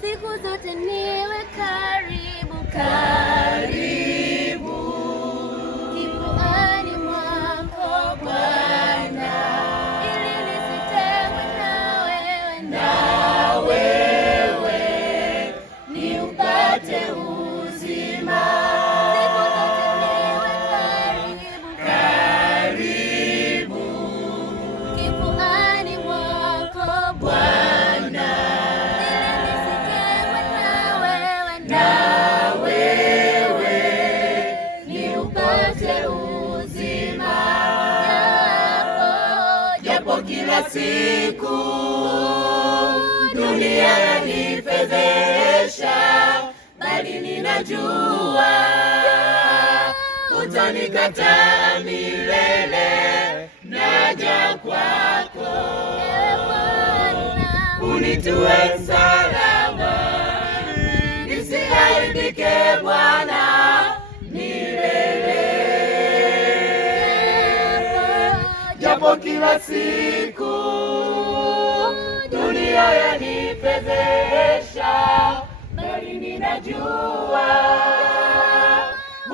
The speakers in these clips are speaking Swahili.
siku zote niwe karibu karibu, kifuani mwako Bwana, ili nisitengwe na wewe, niupate uzima. Siku zote niwe karibu, kifuani mwako Bwana, ili nisitengwe na wewe, niupate uzima. Japo kila siku dunia yanifedhesha, bali ninajua utanikataa milele. Naja kwako, unitue msalaba, nisiaibike Bwana milele. Japo kila siku dunia yanifedhesha, bali ninajua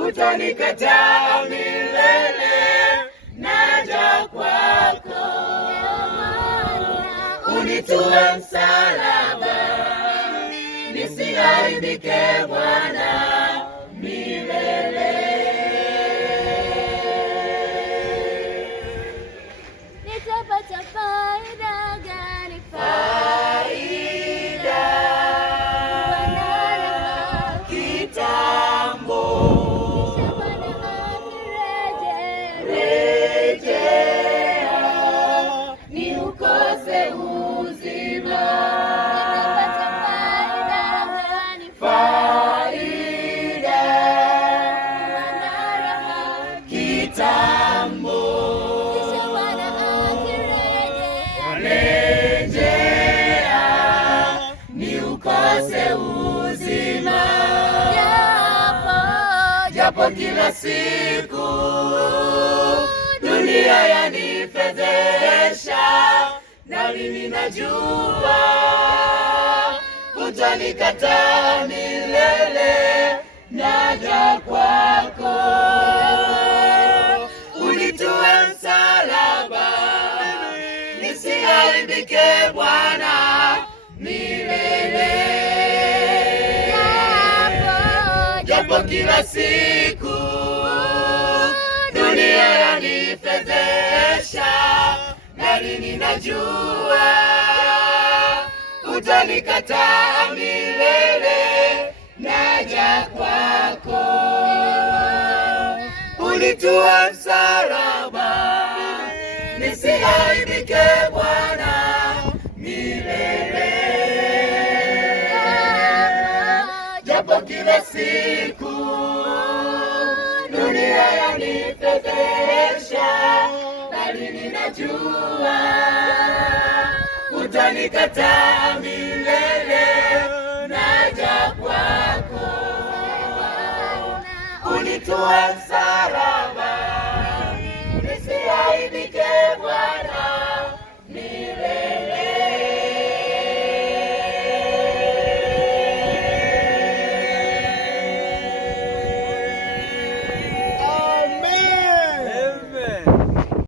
utanikataa milele. Naja kwako, unitue msalaba, nisiaibike Bwana milele. Nitapata faida gani? Faida kitambo, rejea ni ukose uzima. Nitapata faida gani? Faida kitambo, rejea ni ukose uzima. Japo kila siku dunia yanifedhesha, nami ninajua utanikataa milele. Naja kwako, unitue msalaba, nisiaibike Bwana milele. Japo kila siku dunia yanifedhesha, bali ninajua utanikataa milele. Naja kwako, unitue msalaba, nisiaibike Bwana milele. Japo kila siku dunia yanifedhesha, bali ninajua utanikataa milele. Naja kwako, unitue msalaba,